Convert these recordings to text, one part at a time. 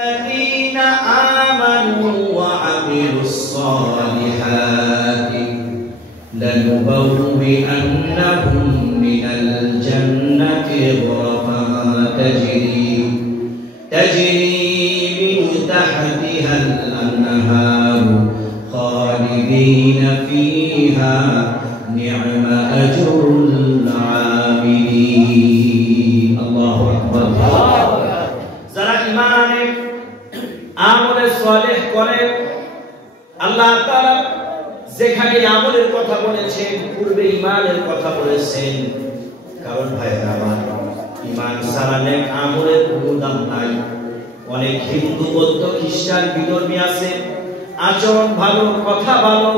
الذين آمنوا وعملوا الصالحات لنبوئنهم من الجنة غرفا تجري من تحتها الأنهار خالدين فيها نعم أجر العاملين الله أكبر যারা ঈমান আনে আমলে সালেহ করে আল্লাহ তাআলা যেখানে আমলের কথা বলেছেন পূর্বে ঈমানের কথা বলেছেন কারণ ভাইরা আমার ঈমান ছাড়া নেক আমলের কোনো দাম নাই অনেক হিন্দু বৌদ্ধ খ্রিস্টান বিধর্মী আছে আচরণ ভালো কথা ভালো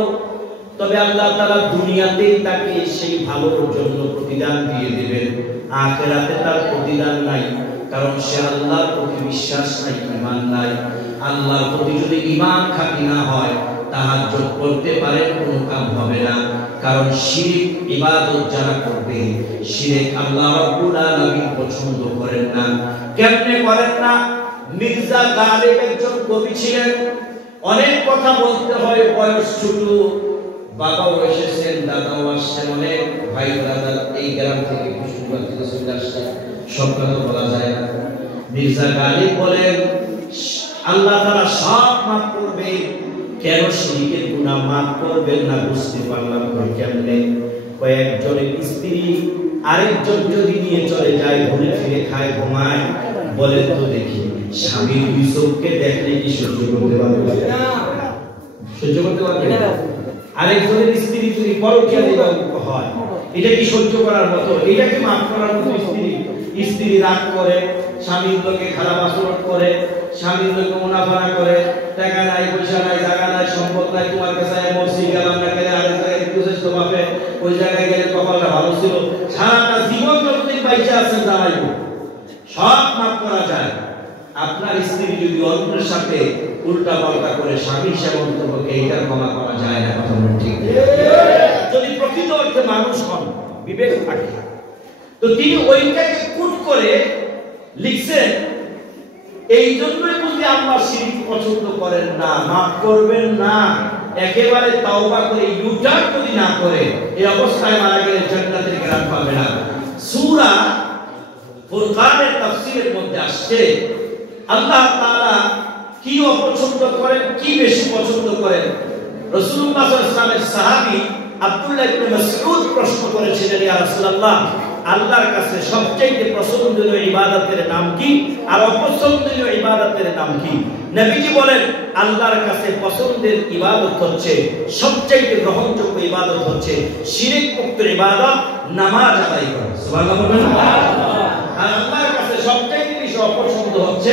তবে আল্লাহ তাআলা দুনিয়াতেই তাকে সেই ভালোর জন্য প্রতিদান দিয়ে দিবেন আখিরাতে তার প্রতিদান নাই কারণ সে আল্লাহর প্রতি বিশ্বাস নাই ঈমান নাই আল্লাহর প্রতি যদি ঈমান খাঁটি না হয় তাহাজ্জুদ করতে পারেন কোনো কাম হবে না কারণ শিরক ইবাদত যারা করবে শিরক আল্লাহ রাব্বুল আলামিন পছন্দ করেন না কেমনে করেন না মির্জা গালিব একজন কবি ছিলেন অনেক কথা বলতে হয় বয়স ছোট বাবাও এসেছেন দাদাও আসছেন অনেক ভাই ব্রাদার এই গ্রাম থেকে কুষ্টিয়া থেকে চলে আসছে সব কথা বলা যায় না মির্জা গালিব বলেন আল্লাহ তাআলা সব মাফ করবে কেন শিরকের গুনাহ মাফ করবেন না বুঝতে পারলাম কেমনে কয়েকজনের স্ত্রী আরেকজন যদি নিয়ে চলে যায় ঘুরে ফিরে খায় ঘুমায় বলেন তো দেখি স্বামীর দুই চোখকে দেখলে কি সহ্য করতে পারবে না সহ্য করতে পারবে না আরেকজনের স্ত্রী যদি পরকীয়া লিপ্ত হয় এটা কি সহ্য করার মতো এটা কি মাফ করার মতো স্ত্রী রাগ করে স্বামীর লোকে খারাপ আচরণ করে স্বামীর লোকে মুনাফা করে টাকা নাই পয়সা নাই জায়গা নাই সম্পদ নাই তোমার কাছে মরছি গেলাম না গেলে আরেক জায়গায় প্রচেষ্টা পাবে ওই জায়গায় গেলে কপালটা ভালো ছিল সারাটা জীবন যতদিন বাইচে আছেন দাঁড়াইব সব মাফ করা যায় আপনার স্ত্রী যদি অন্যের সাথে উল্টা পাল্টা করে স্বামী সেবন করবে এইটার ক্ষমা করা যায় না কথা বলেন ঠিক যদি প্রকৃত অর্থে মানুষ হন বিবেক থাকে তো তিনি ওইটাকে কুট করে লিখছেন এই জন্যই বুঝি আল্লাহ শিরক পছন্দ করেন না মাফ করবেন না একেবারে তাওবা করে ইউটার্ন যদি না করে এই অবস্থায় মারা গেলে জান্নাতের গ্রান্ট পাবে না সূরা ফুরকানের তাফসীরের মধ্যে আসছে আল্লাহ তাআলা কি অপছন্দ করেন কি বেশি পছন্দ করেন রাসূলুল্লাহ সাল্লাল্লাহু আলাইহি ওয়াসাল্লামের সাহাবী আব্দুল্লাহ ইবনে মাসউদ প্রশ্ন করেছিলেন ইয়া রাসূলুল্লাহ আল্লাহর কাছে সবচেয়ে পছন্দনীয় ইবাদতের নাম কি আর অপছন্দনীয় ইবাদতের নাম কি নবীজি বলেন আল্লাহর কাছে পছন্দের ইবাদত হচ্ছে সবচেয়ে গ্রহণযোগ্য ইবাদত হচ্ছে শিরক মুক্ত ইবাদত নামাজ আদায় করা সুবহানাল্লাহ আর আল্লাহর কাছে সবচেয়ে বেশি অপছন্দ হচ্ছে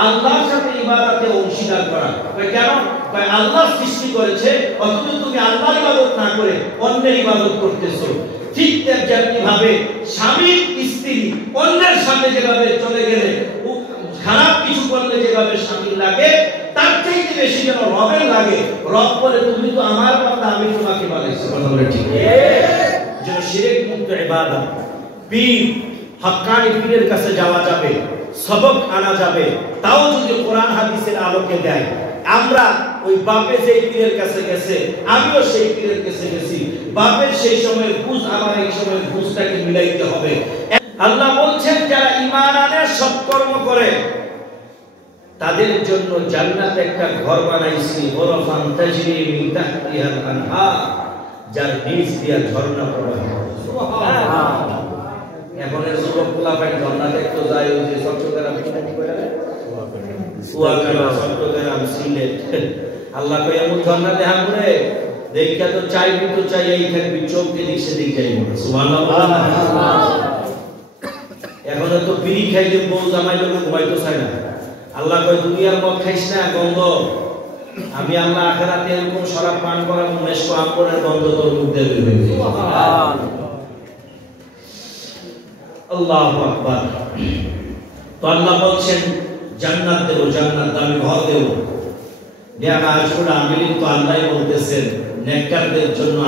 আল্লাহর সাথে ইবাদতে অংশীদার করা কেন আল্লাহ সৃষ্টি করেছে অথচ তুমি আল্লাহর ইবাদত না করে অন্যের ইবাদত করতেছো ঠিক তেমনি ভাবে স্বামী স্ত্রী অন্যের সাথে যেভাবে চলে গেলে খারাপ কিছু করলে যেভাবে স্বামী লাগে তার থেকে বেশি যেন রবের লাগে রব বলে তুমি তো আমার বান্দা আমি তোমাকে বানাইছি কথা বলে ঠিক যেন শিরক মুক্ত ইবাদত পীর হক্কানি পীরের কাছে যাওয়া যাবে সবক আনা যাবে তাও যদি কোরআন হাদিসের আলোকে দেয় আমরা ওই বাপে যেই পীরের কাছে গেছে আমিও সেই পীরের কাছে গেছি বাপের সেই সময় বুঝ আমার এই সময় বুঝটাকে মিলাইতে হবে আল্লাহ বলছেন যারা ঈমান আনে সৎকর্ম করে তাদের জন্য জান্নাতে একটা ঘর বানাইছি গরফান তাজরি মিন তাহতিহাল আনহার যার নিচ দিয়ে ঝর্ণা প্রবাহিত সুবহানাল্লাহ এখন এর যুবকগুলা ভাই ঝর্ণা দেখতে যায় ওই যে চট্টগ্রাম কি করে কুয়াকাটা চট্টগ্রাম সিলেট আল্লাহ কই এমন ঝর্ণা দেখা করে দেখা তো চাই এই থাকবি চোখ দিয়ে সেদিক যাইব সুবহানাল্লাহ এখন তো বিড়ি খাইলে বউ জামাই লোক ঘুমাইতো চায় না আল্লাহ কই দুনিয়ার মদ খাইস না গন্ধ আমি আল্লাহ আখিরাতে এরকম শরাব পান করা মেশক আমরের গন্ধ তোর মুখ দিয়ে বের হইবে সুবহানাল্লাহ আল্লাহু আকবার তো আল্লাহ বলছেন জান্নাত দেব জান্নাত দামি ঘর দেব যারা আজকুরা আমিলিন তো আল্লাহই বলতেছেন নেককারদের জন্য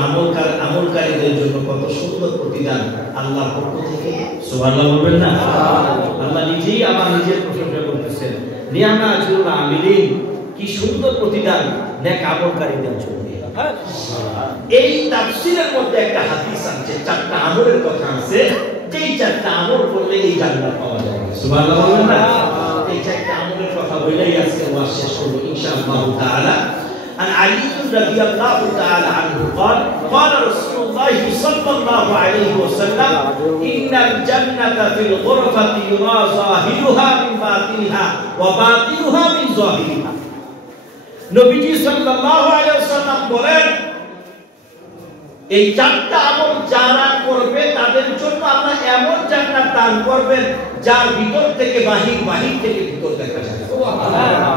আমলকারীদের জন্য কত সুন্দর প্রতিদান আল্লাহর পক্ষ থেকে সুবহানাল্লাহ বলবেন না আল্লাহ নিজেই আমার নিজের প্রশংসা করতেছেন নিয়ামাতুল আমিলিন, কি সুন্দর প্রতিদান নেক আমলকারীদের জন্য। এই তাফসীরের মধ্যে একটা হাদিস আছে, চারটা আমলের কথা আছে, যেই চারটা আমল করলে এই জান্নাত পাওয়া যাবে। সুবহানাল্লাহ। এই চারটা আমলের কথা বলেই আজকে ওয়াজ শেষ করব ইনশাআল্লাহ তাআলা। عن علي رضي الله تعالى عنه قال قال رسول الله صلى الله عليه وسلم إن الجنة في الغرفة يرى ظاهرها من باطنها وباطنها من ظاهرها। নবীজি সাল্লাল্লাহু আলাইহি ওয়াসাল্লাম বলেন, এই চারটা আমল যারা করবে তাদের জন্য আল্লাহ এমন জান্নাত দান করবেন যার ভিতর থেকে বাহির, বাহির থেকে ভিতর দেখা যাবে। সুবহানাল্লাহ।